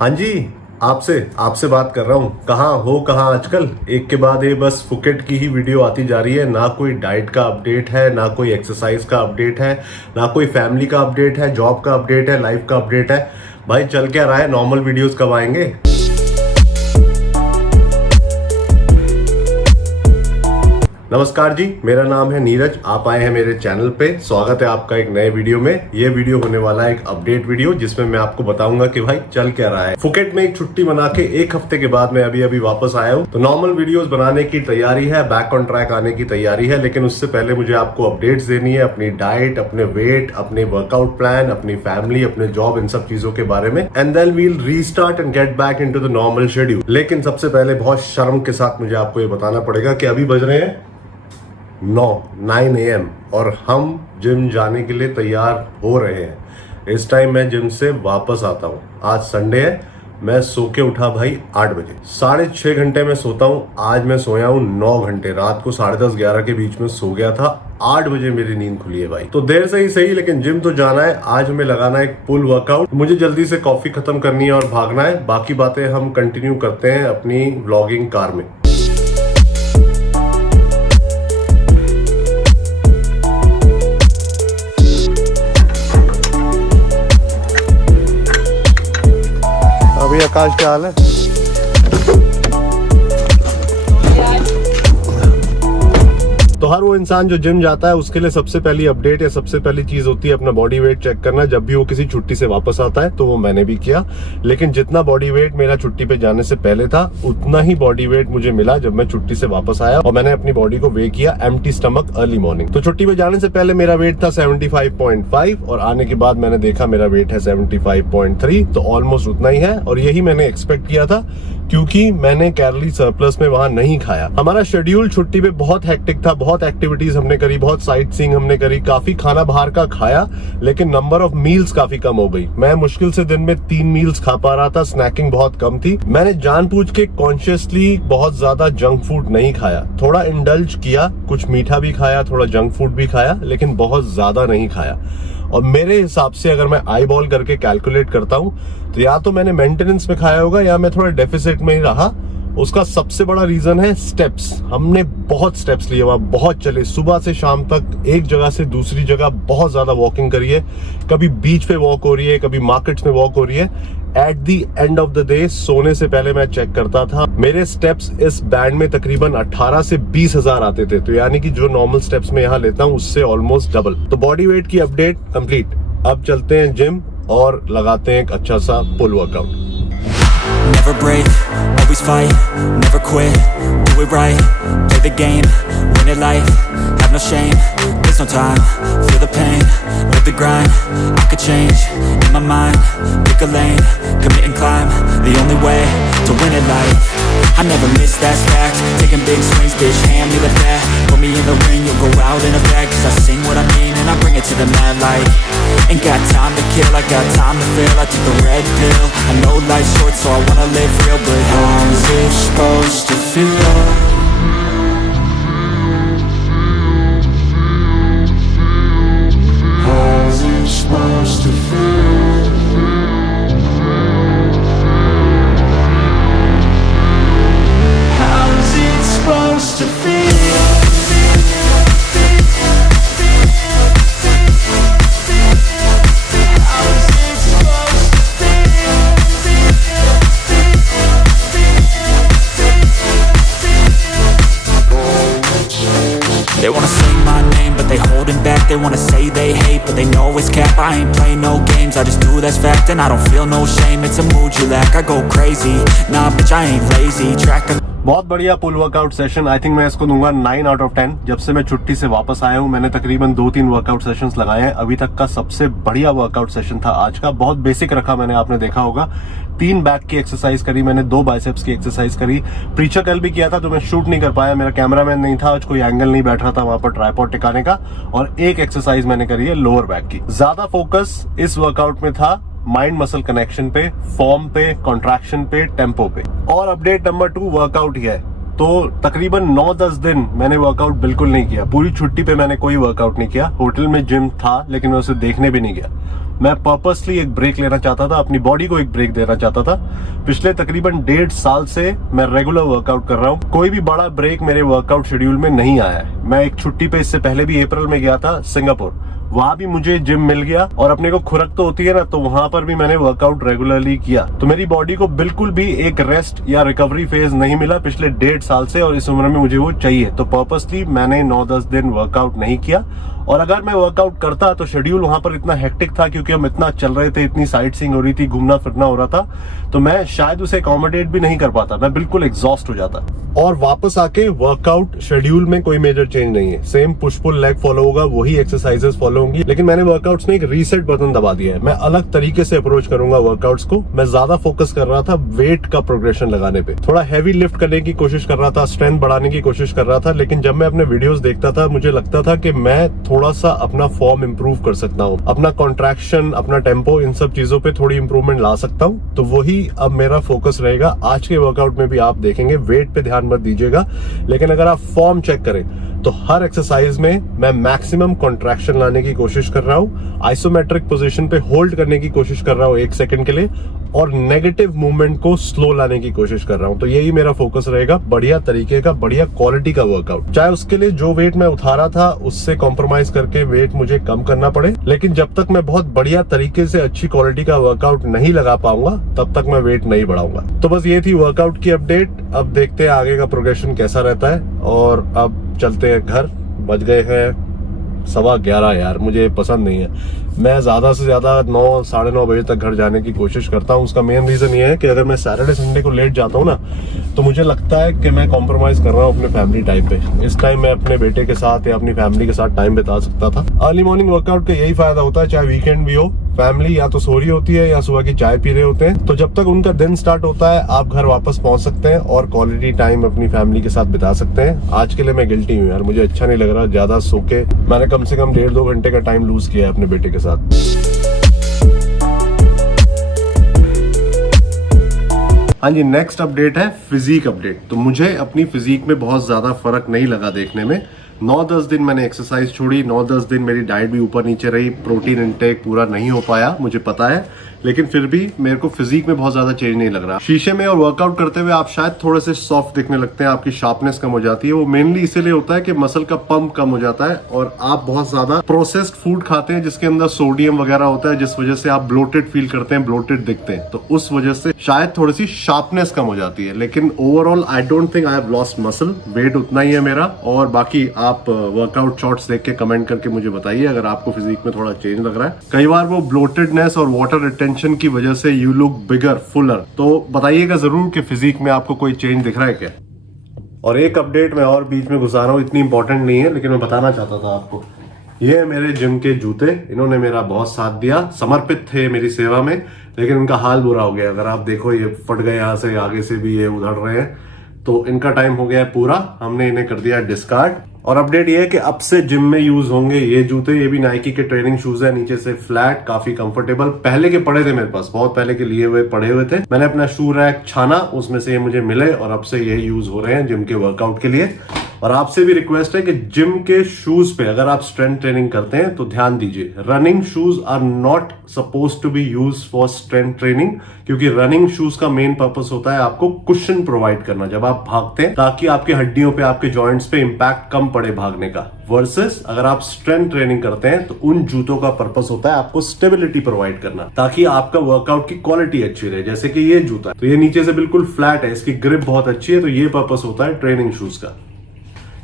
हाँ जी, आपसे बात कर रहा हूँ। कहाँ आजकल? एक के बाद ये बस फुकेट की ही वीडियो आती जा रही है। ना कोई डाइट का अपडेट है, ना कोई एक्सरसाइज का अपडेट है, ना कोई फैमिली का अपडेट है, जॉब का अपडेट है, लाइफ का अपडेट है। भाई चल क्या रहा है? नॉर्मल वीडियोस कब आएंगे? नमस्कार जी, मेरा नाम है नीरज। आप आए हैं मेरे चैनल पे। स्वागत है आपका एक नए वीडियो में। ये वीडियो होने वाला है एक अपडेट वीडियो, जिसमें मैं आपको बताऊंगा कि भाई चल क्या रहा है। फुकेट में एक छुट्टी बना के 1 हफ्ते के बाद मैं अभी वापस आया हूँ। तो नॉर्मल वीडियोस बनाने की तैयारी है, बैक ऑन ट्रैक आने की तैयारी है। लेकिन उससे पहले मुझे आपको अपडेट्स देनी है अपनी डाइट, अपने वेट, अपने वर्कआउट प्लान, अपनी फैमिली, अपने जॉब, इन सब चीजों के बारे में। And then we'll restart and get back into the normal schedule. लेकिन सबसे पहले बहुत शर्म के साथ मुझे आपको ये बताना पड़ेगा कि अभी बज रहे हैं 9 AM और हम जिम जाने के लिए तैयार हो रहे हैं। इस टाइम मैं जिम से वापस आता हूँ। आज संडे है। मैं सो के उठा भाई 8 बजे। 6.5 घंटे में सोता हूँ। आज मैं सोया हूँ 9 घंटे। रात को 10:30-11 के बीच में सो गया था। 8 बजे मेरी नींद खुली है भाई। तो देर से ही सही, लेकिन जिम तो जाना है। आज हमें लगाना है एक पुल वर्कआउट। मुझे जल्दी से कॉफी खत्म करनी है और भागना है। बाकी बातें हम कंटिन्यू करते हैं अपनी व्लॉगिंग कार में। अभी आकाश क्या हाल है? तो हर वो इंसान जो जिम जाता है उसके लिए सबसे पहली अपडेट या सबसे पहली चीज होती है अपना बॉडी वेट चेक करना। जब भी वो किसी छुट्टी से वापस आता है, तो वो मैंने भी किया। लेकिन जितना बॉडी वेट मेरा छुट्टी पे जाने से पहले था, उतना ही बॉडी वेट मुझे मिला जब मैं छुट्टी से वापस आया और मैंने अपनी बॉडी को वे किया एम्प्टी स्टमक अर्ली मॉर्निंग। तो छुट्टी पे जाने से पहले मेरा वेट था 75.5 और आने के बाद मैंने देखा मेरा वेट है 75.3। तो ऑलमोस्ट उतना ही है और यही मैंने एक्सपेक्ट किया था, क्योंकि मैंने कैलोरी सरप्लस में वहां नहीं खाया। हमारा शेड्यूल छुट्टी पे बहुत हेक्टिक था। बहुत एक्टिविटीज हमने करी, बहुत साइट सीइंग हमने करी, काफी खाना बाहर का खाया, लेकिन नंबर ऑफ मील्स काफी कम हो गई। मैं मुश्किल से दिन में 3 मील्स खा पा रहा था। स्नैकिंग बहुत कम थी। मैंने जानबूझ के कॉन्शियसली बहुत ज्यादा जंक फूड नहीं खाया। थोड़ा इंडल्ज किया, कुछ मीठा भी खाया, थोड़ा जंक फूड भी खाया, लेकिन बहुत ज्यादा नहीं खाया। और मेरे हिसाब से अगर मैं आई बॉल करके कैलकुलेट करता हूं, तो या तो मैंने मेंटेनेंस में खाया होगा या मैं थोड़ा डेफिसिट में ही रहा। उसका सबसे बड़ा रीजन है स्टेप्स। हमने बहुत स्टेप्स लिए, वहां बहुत चले। सुबह से शाम तक एक जगह से दूसरी जगह बहुत ज्यादा वॉकिंग करी है। कभी बीच पे वॉक हो रही है, कभी मार्केट्स में वॉक हो रही है। At the end of the day, सोने से पहले मैं चेक करता था, मेरे स्टेप्स इस बैंड में तकरीबन 18 से 20 हजार आते थे। तो यानी कि जो नॉर्मल स्टेप्स में यहाँ लेता हूँ, उससे ऑलमोस्ट डबल। तो बॉडी वेट की अपडेट कंप्लीट। अब चलते हैं जिम और लगाते हैं एक अच्छा सा पुल workout. Never break, always fight, never quit, do it right, play the game, win it life, have no shame, there's no time, feel the pain, live the grind, I could change, in my mind, pick a lane, commit and climb, the only way to win it life, I never miss, that's fact, taking big swings, bitch, hand me the bat, put me in the ring, you'll go out in a bag, cause I sing what I mean and I bring it to the mad light, ain't got time to kill, I got time to feel, I took the red pill, I know life's short so I wanna live real, but how's it supposed to feel? How's it supposed to feel? How's it supposed to feel? They wanna say my name, but they holding back. They wanna say they hate, but they know it's cap. I ain't playing no games, I just do that's fact. And I don't feel no shame, it's a mood you lack. I go crazy, nah bitch I ain't lazy. Track बहुत बढ़िया पुल workout session. I think मैं इसको दूंगा 9 out of 10। जब से मैं छुट्टी से वापस आया हूँ, मैंने तकरीबन 2-3 वर्कआउट सेशंस लगाए हैं। अभी तक का सबसे बढ़िया वर्कआउट सेशन था आज का। बहुत बेसिक रखा मैंने, आपने देखा होगा। 3 बैक की एक्सरसाइज करी मैंने, 2 बाइसेप्स की एक्सरसाइज करी। प्रीचर कल भी किया था, तो मैं शूट नहीं कर पाया, मेरा कैमरामैन नहीं था आज, कोई एंगल नहीं बैठ रहा था वहां पर ट्राइपॉड टिकाने का। और एक एक्सरसाइज मैंने करी है लोअर बैक की। ज्यादा फोकस इस वर्कआउट में था माइंड मसल कनेक्शन पे, फॉर्म पे, कॉन्ट्रैक्शन पे, टेम्पो पे। और अपडेट नंबर 2 वर्कआउट ही है। तो तकरीबन 9-10 दिन मैंने वर्कआउट बिल्कुल नहीं किया। पूरी छुट्टी पे मैंने कोई वर्कआउट नहीं किया। होटल में जिम था, लेकिन मैं उसे देखने भी नहीं गया। मैं पर्पसली एक ब्रेक लेना चाहता था, अपनी बॉडी को एक ब्रेक देना चाहता था। पिछले तकरीबन 1.5 साल से मैं रेगुलर वर्कआउट कर रहा हूँ। कोई भी बड़ा ब्रेक मेरे वर्कआउट शेड्यूल में नहीं आया है। मैं एक छुट्टी पे इससे पहले भी अप्रैल में गया था सिंगापुर, वहां भी मुझे जिम मिल गया और अपने को खुरक तो होती है ना, तो वहां पर भी मैंने वर्कआउट रेगुलरली किया। तो मेरी बॉडी को बिल्कुल भी एक रेस्ट या रिकवरी फेज नहीं मिला पिछले 1.5 साल से, और इस उम्र में मुझे वो चाहिए। तो पर्पसली मैंने 9-10 दिन वर्कआउट नहीं किया, और अगर मैं वर्कआउट करता तो शेड्यूल वहां पर इतना हेक्टिक था, क्योंकि हम इतना चल रहे थे, इतनी साइट सीइंग हो रही थी, घूमना फिरना हो रहा था, तो मैं शायद उसे अकोमोडेट भी नहीं कर पाता, मैं बिल्कुल एग्जॉस्ट हो जाता। और वापस आके वर्कआउट शेड्यूल में कोई मेजर चेंज नहीं है, same push pull leg follow होगा, वही एक्सरसाइजेस फॉलो होंगी, लेकिन मैंने वर्कआउट्स में एक रीसेट बटन दबा दिया है। मैं अलग तरीके से अप्रोच करूंगा वर्कआउट्स को। मैं ज्यादा फोकस कर रहा था वेट का प्रोग्रेशन लगाने पे, थोड़ा हैवी लिफ्ट करने की कोशिश कर रहा था, स्ट्रेंथ बढ़ाने की कोशिश कर रहा था, लेकिन जब मैं अपने वीडियोस देखता था मुझे लगता था कि मैं थोड़ा सा अपना फॉर्म इंप्रूव कर सकता हूँ, अपना कॉन्ट्रैक्शन, अपना टेम्पो, इन सब चीजों पे थोड़ी इंप्रूवमेंट ला सकता हूँ। तो वही अब मेरा फोकस रहेगा। आज के वर्कआउट में भी आप देखेंगे वेट पे ध्यान मत दीजिएगा, लेकिन अगर आप फॉर्म चेक करें तो हर एक्सरसाइज में मैं मैक्सिमम कॉन्ट्रैक्शन लाने की कोशिश कर रहा हूं, आइसोमेट्रिक पोजीशन पे होल्ड करने की कोशिश कर रहा हूं 1 सेकंड के लिए, और नेगेटिव मूवमेंट को स्लो लाने की कोशिश कर रहा हूं। तो यही मेरा फोकस रहेगा, बढ़िया तरीके का, बढ़िया क्वालिटी का वर्कआउट। चाहे उसके लिए जो वेट मैं उठा रहा था उससे कॉम्प्रोमाइज करके वेट मुझे कम करना पड़े, लेकिन जब तक मैं बहुत बढ़िया तरीके से अच्छी क्वालिटी का वर्कआउट नहीं लगा पाऊंगा तब तक मैं वेट नहीं बढ़ाऊंगा। तो बस ये थी वर्कआउट की अपडेट। अब देखते हैं आगे का प्रोग्रेशन कैसा रहता है, और अब चलते हैं घर। बज गए हैं 11:15 यार, मुझे पसंद नहीं है। मैं ज्यादा से ज्यादा 9, 9:30 बजे तक घर जाने की कोशिश करता हूँ। उसका मेन रीजन ये है कि अगर मैं सैटरडे संडे को लेट जाता हूँ ना, तो मुझे लगता है कि मैं कॉम्प्रोमाइज कर रहा हूँ अपने फैमिली टाइम पे। इस टाइम मैं अपने बेटे के साथ या अपनी फैमिली के साथ टाइम बिता सकता था। अर्ली मॉर्निंग वर्कआउट का यही फायदा होता है, चाहे वीकेंड भी हो, फैमिली या तो सो रही होती है या सुबह की चाय पी रहे होते हैं, तो जब तक उनका दिन स्टार्ट होता है आप घर वापस पहुंच सकते हैं और क्वालिटी टाइम अपनी फैमिली के साथ बिता सकते हैं। आज के लिए मैं गिल्टी हूँ यार, मुझे अच्छा नहीं लग रहा ज्यादा सो के। मैंने कम से कम 1.5-2 घंटे का टाइम लूज किया है अपने बेटे के साथ। हाँ जी, नेक्स्ट अपडेट है फिजिक अपडेट। तो मुझे अपनी फिजिक में बहुत ज्यादा फर्क नहीं लगा देखने में। 9-10 दिन मैंने एक्सरसाइज छोड़ी, 9-10 दिन मेरी डाइट भी ऊपर नीचे रही, प्रोटीन इंटेक पूरा नहीं हो पाया, मुझे पता है, लेकिन फिर भी मेरे को फिजिक में बहुत ज्यादा चेंज नहीं लग रहा। शीशे में और वर्कआउट करते हुए आप शायद थोड़े से सॉफ्ट दिखने लगते हैं, आपकी शार्पनेस कम हो जाती है। वो मेनली इसीलिए होता है कि मसल का पंप कम हो जाता है, और आप बहुत ज्यादा प्रोसेस्ड फूड खाते हैं जिसके अंदर सोडियम वगैरह होता है, जिस वजह से आप ब्लोटेड फील करते हैं, ब्लोटेड दिखते हैं। तो उस वजह से शायद थोड़ी सी शार्पनेस कम हो जाती है, लेकिन overall I don't think I have lost muscle. Weight उतना ही है मेरा। और बाकी आप वर्कआउट शॉट्स देख के कमेंट करके मुझे बताइए अगर आपको फिजिक में थोड़ा चेंज लग रहा है। कई बार वो ब्लोटेडनेस और वाटर रिटेंशन की वजह से यू लुक बिगर, फुलर। तो बताइएगा जरूर कि फिजिक में आपको कोई चेंज दिख रहा है क्या। और एक अपडेट मैं और बीच में घुसा रहा हूँ, इतनी इंपॉर्टेंट नहीं है लेकिन मैं बताना चाहता था आपको। ये है मेरे जिम के जूते, इन्होंने मेरा बहुत साथ दिया, समर्पित थे मेरी सेवा में, लेकिन इनका हाल बुरा हो गया। अगर आप देखो ये फट गए, यहाँ से आगे से भी ये उधड़ रहे हैं, तो इनका टाइम हो गया है पूरा, हमने इन्हें कर दिया डिस्कार्ड। और अपडेट ये है कि अब से जिम में यूज होंगे ये जूते। ये भी नाइकी के ट्रेनिंग शूज है, नीचे से फ्लैट, काफी कंफर्टेबल। पहले के पड़े थे मेरे पास, बहुत पहले के लिए हुए पड़े हुए थे। मैंने अपना शू रैक छाना, उसमें से ये मुझे मिले और अब से ये यूज हो रहे हैं जिम के वर्कआउट के लिए। और आपसे भी रिक्वेस्ट है कि जिम के शूज पे अगर आप स्ट्रेंथ ट्रेनिंग करते हैं तो ध्यान दीजिए, running shoes are not suppose to be use for strength training, क्योंकि रनिंग शूज का मेन पर्पस होता है आपको कुशन प्रोवाइड करना जब आप भागते हैं, ताकि आपकी हड्डियों पे, आपके जॉइंट्स पे इंपैक्ट कम पड़े भागने का। वर्सेस अगर आप स्ट्रेंथ ट्रेनिंग करते हैं तो उन जूतों का पर्पस होता है आपको स्टेबिलिटी प्रोवाइड करना, ताकि आपका वर्कआउट की क्वालिटी अच्छी रहे। जैसे कि ये जूता, तो ये नीचे से बिल्कुल फ्लैट है, इसकी ग्रिप बहुत अच्छी है, तो ये पर्पस होता है ट्रेनिंग शूज का।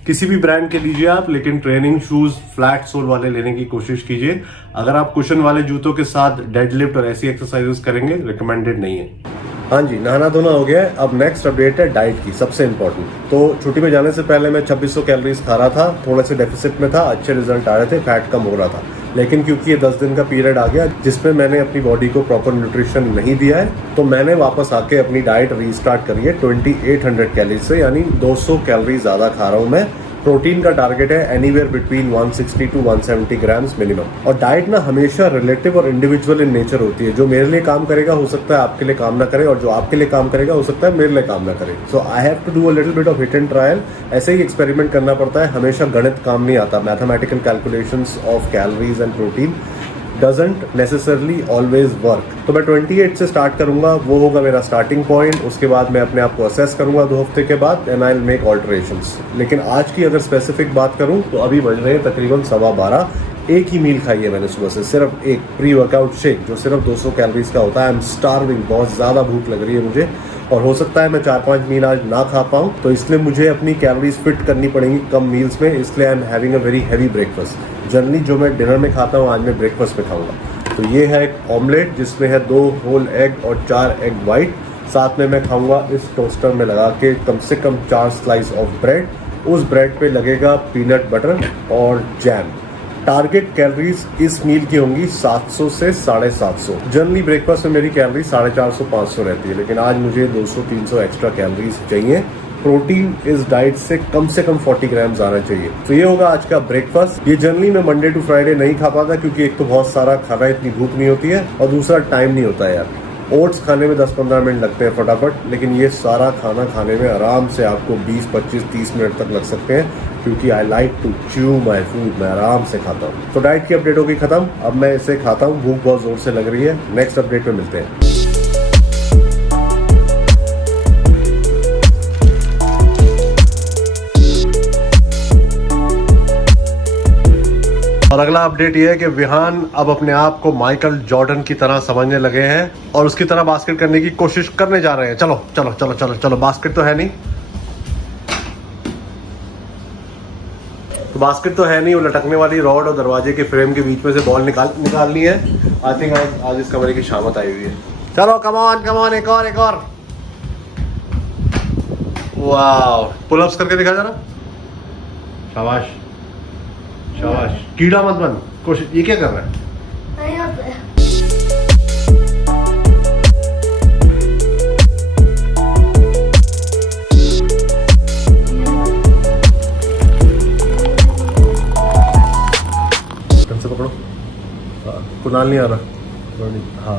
किसी भी ब्रांड के लीजिए आप, लेकिन ट्रेनिंग शूज फ्लैट सोल वाले लेने की कोशिश कीजिए। अगर आप कुशन वाले जूतों के साथ डेडलिफ्ट और ऐसी एक्सरसाइजेस करेंगे, रिकमेंडेड नहीं है। हाँ जी, नहाना धोना हो गया है। अब नेक्स्ट अपडेट है डाइट की, सबसे इंपॉर्टेंट। तो छुट्टी में जाने से पहले मैं 2600 कैलोरीज खा रहा था, थोड़े से डेफिसिट में था, अच्छे रिजल्ट आ रहे थे, फैट कम हो रहा था। लेकिन क्योंकि ये 10 दिन का पीरियड आ गया जिसमें मैंने अपनी बॉडी को प्रॉपर न्यूट्रिशन नहीं दिया है, तो मैंने वापस आके अपनी डाइट रीस्टार्ट करी है 2800 कैलोरी से, यानी 200 कैलोरी ज्यादा खा रहा हूं मैं। प्रोटीन का टारगेट है anywhere between 160 to 170 grams minimum. और डाइट ना हमेशा रिलेटिव और इंडिविजुअल इन नेचर होती है। जो मेरे लिए काम करेगा हो सकता है आपके लिए काम ना करे, और जो आपके लिए काम करेगा हो सकता है मेरे लिए काम ना करे। So I have to do a little bit of hit and trial. ऐसे ही एक्सपेरिमेंट करना पड़ता है, हमेशा गणित काम नहीं आता, mathematical calculations of calories and protein. Doesn't necessarily always work. तो मैं 28 से स्टार्ट करूंगा, वो होगा मेरा स्टार्टिंग पॉइंट। उसके बाद मैं अपने आप को असेस करूंगा 2 हफ्ते के बाद एंड आई विल मेक ऑल्टरेशंस। लेकिन आज की अगर स्पेसिफिक बात करूं तो अभी बज रहे हैं तकरीबन 12:15। एक ही मील खाई है मैंने सुबह से, सिर्फ एक प्री वर्कआउट शेक जो सिर्फ 200 कैलोरीज का होता है। आई एम स्टार्विंग, बहुत ज़्यादा भूख लग रही है मुझे और हो सकता है मैं 4-5 मील आज ना खा पाऊँ, तो इसलिए मुझे अपनी कैलोरीज फिट करनी पड़ेंगी कम मील्स में। इसलिए I am having a very heavy breakfast. Generally जो मैं डिनर में खाता हूँ आज मैं ब्रेकफास्ट में खाऊंगा। तो ये है एक ऑमलेट जिसमें है 2 होल एग और 4 एग वाइट। साथ में मैं खाऊंगा इस टोस्टर में लगा के कम से कम 4 स्लाइस ऑफ ब्रेड। उस ब्रेड पे लगेगा पीनट बटर और जैम। टारगेट कैलोरीज इस मील की होंगी 700 से 750। जनरली ब्रेकफास्ट में मेरी कैलोरी 450-500 रहती है, लेकिन आज मुझे 200-300 एक्स्ट्रा कैलोरीज चाहिए। प्रोटीन इस डाइट से कम 40 ग्राम्स आना चाहिए। तो ये होगा आज का ब्रेकफास्ट। ये जनरली मैं मंडे टू फ्राइडे नहीं खा पाता क्योंकि एक तो बहुत सारा खाना, इतनी भूख नहीं होती है और दूसरा टाइम नहीं होता है यार। ओट्स खाने में 10-15 मिनट लगते हैं फटाफट, लेकिन ये सारा खाना खाने में आराम से आपको 20-25-30 मिनट तक लग सकते हैं क्योंकि I like to chew my food. मैं आराम से खाता हूँ। तो डाइट की अपडेट होगी खत्म, अब मैं इसे खाता हूँ। भूख बहुत जोर से लग रही है। नेक्स्ट अपडेट में मिलते हैं। और अगला अपडेट ये है कि विहान अब अपने आप को माइकल जॉर्डन की तरह समझने लगे हैं और उसकी तरह बास्केट करने की कोशिश करने जा रहे हैं। चलो चलो चलो चलो चलो, बास्केट तो है नहीं, तो बास्केट तो है नहीं, वो लटकने वाली रॉड और दरवाजे के फ्रेम के बीच में से बॉल निकालनी है। आई थिंक आज इस कमरे की शामत आई हुई है। चलो कमॉन कमॉन, एक और। वाह, पुलअप्स करके दिखा जरा। शाबाश शाबाश, कीड़ा मत बन, कोशिश। ये क्या कर रहा है? पकड़ो, कुनाल नहीं आ रहा। हाँ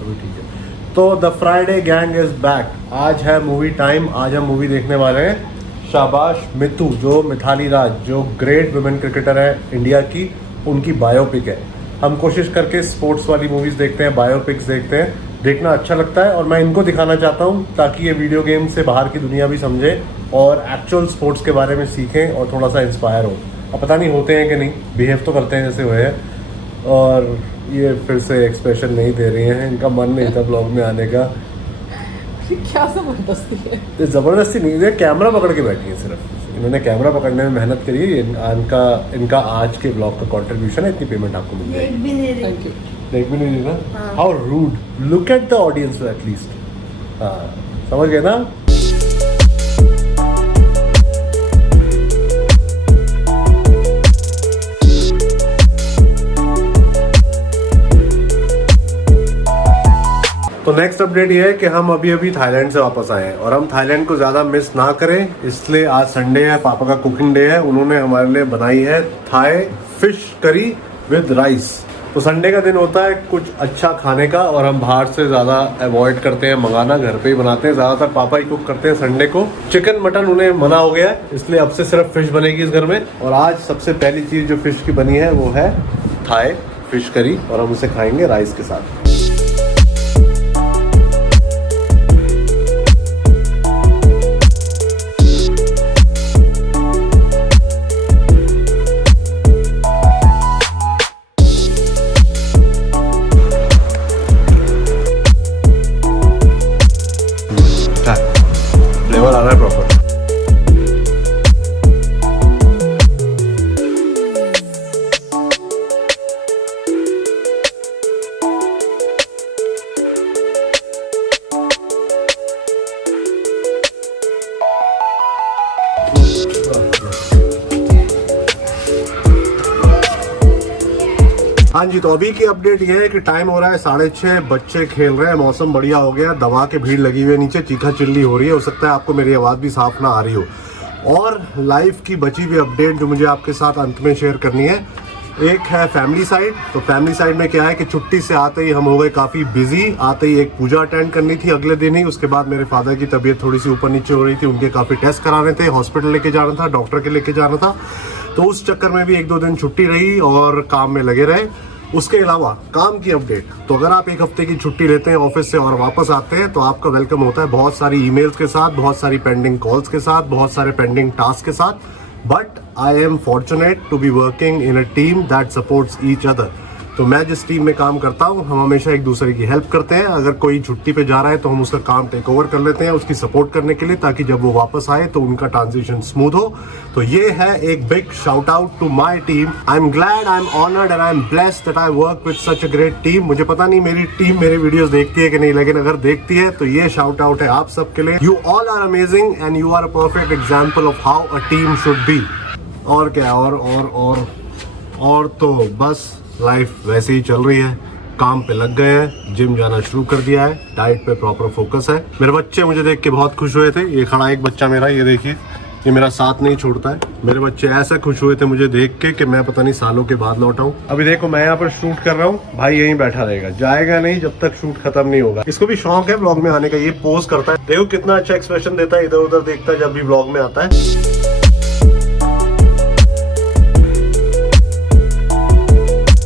अभी ठीक है। तो the Friday gang is back. आज है मूवी टाइम। आज हम मूवी देखने वाले हैं शाबाश मितू, जो मिथाली राज, जो ग्रेट वुमेन क्रिकेटर है इंडिया की, उनकी बायोपिक है। हम कोशिश करके स्पोर्ट्स वाली मूवीज देखते हैं, बायोपिक्स देखते हैं, देखना अच्छा लगता है और मैं इनको दिखाना चाहता हूँ ताकि ये वीडियो गेम से बाहर की दुनिया भी समझे और एक्चुअल स्पोर्ट्स के बारे में सीखें और थोड़ा सा इंस्पायर हो। अब पता नहीं होते हैं कि नहीं, बिहेव तो करते हैं जैसे हुए हैं। और ये फिर से एक्सप्रेशन नहीं दे रही हैं, इनका मन नहीं था ब्लॉग में आने का। क्या जबरदस्ती है? ये जबरदस्ती नहीं है, कैमरा पकड़ के बैठी है सिर्फ। इन्होंने कैमरा पकड़ने में मेहनत करी है। इनका आज के ब्लॉग का कंट्रीब्यूशन है। इतनी पेमेंट आपको मिल जाएगी। Thank you. एक भी नहीं देना। How rude, look at the audience at least. हाँ समझ गए ना। तो नेक्स्ट अपडेट ये है कि हम अभी थाईलैंड से वापस आए हैं और हम थाईलैंड को ज़्यादा मिस ना करें, इसलिए आज संडे है, पापा का कुकिंग डे है। उन्होंने हमारे लिए बनाई है Thai fish curry with rice. तो संडे का दिन होता है कुछ अच्छा खाने का और हम बाहर से ज़्यादा अवॉइड करते हैं मंगाना, घर पे ही बनाते हैं। ज़्यादातर पापा ही कुक करते हैं संडे को। चिकन मटन उन्हें मना हो गया है, इसलिए अब से सिर्फ फिश बनेगी इस घर में। और आज सबसे पहली चीज़ जो फिश की बनी है वो है थाई फिश करी और हम उसे खाएंगे राइस के साथ। फ्लेवर आ रहा है प्रॉपर। हाँ जी, तो अभी की अपडेट ये है कि टाइम हो रहा है 6:30, बच्चे खेल रहे हैं, मौसम बढ़िया हो गया, दवा के भीड़ लगी हुई है नीचे, चीखा चिल्ली हो रही है। हो सकता है आपको मेरी आवाज़ भी साफ ना आ रही हो। और लाइफ की बची हुई अपडेट जो मुझे आपके साथ अंत में शेयर करनी है, एक है फैमिली साइड। तो फैमिली साइड में क्या है कि छुट्टी से आते ही हम हो गए काफ़ी बिजी। आते ही एक पूजा अटेंड करनी थी अगले दिन ही। उसके बाद मेरे फादर की तबीयत थोड़ी सी ऊपर नीचे हो रही थी, उनके काफ़ी टेस्ट कराने थे, हॉस्पिटल लेके जाना था, डॉक्टर के लेके जाना था। तो उस चक्कर में भी 1-2 दिन छुट्टी रही और काम में लगे रहे। उसके अलावा काम की अपडेट, तो अगर आप एक हफ्ते की छुट्टी लेते हैं ऑफिस से और वापस आते हैं तो आपका वेलकम होता है बहुत सारी ईमेल्स के साथ, बहुत सारी पेंडिंग कॉल्स के साथ, बहुत सारे पेंडिंग टास्क के साथ। But I am fortunate to be working in a team that supports each other. तो मैं जिस टीम में काम करता हूं, हम हमेशा एक दूसरे की हेल्प करते हैं। अगर कोई छुट्टी पे जा रहा है तो हम उसका काम टेक ओवर कर लेते हैं उसकी सपोर्ट करने के लिए, ताकि जब वो वापस आए तो उनका ट्रांजिशन स्मूथ हो। तो ये है एक big shout out to my team. I am glad, I am honoured and I am blessed that I work with such a great team. मुझे पता नहीं मेरी टीम मेरे वीडियोस देखती है कि नहीं, लेकिन अगर देखती है तो ये शाउट आउट है आप सबके लिए। You all are amazing and you are a perfect example of how a team should be. और क्या, और तो बस लाइफ वैसे ही चल रही है। काम पे लग गए हैं, जिम जाना शुरू कर दिया है, डाइट पे प्रॉपर फोकस है। मेरे बच्चे मुझे देख के बहुत खुश हुए थे। ये खड़ा एक बच्चा मेरा, ये देखिए, ये मेरा साथ नहीं छोड़ता है। मेरे बच्चे ऐसा खुश हुए थे मुझे देख के कि मैं पता नहीं सालों के बाद लौटा हूँ। अभी देखो मैं यहाँ पर शूट कर रहा हूँ, भाई यहीं बैठा रहेगा, जाएगा नहीं जब तक शूट खत्म नहीं होगा। इसको भी शौक है ब्लॉग में आने का, ये पोज करता है, देखो कितना अच्छा एक्सप्रेशन देता है, इधर उधर देखता है जब भी ब्लॉग में आता है।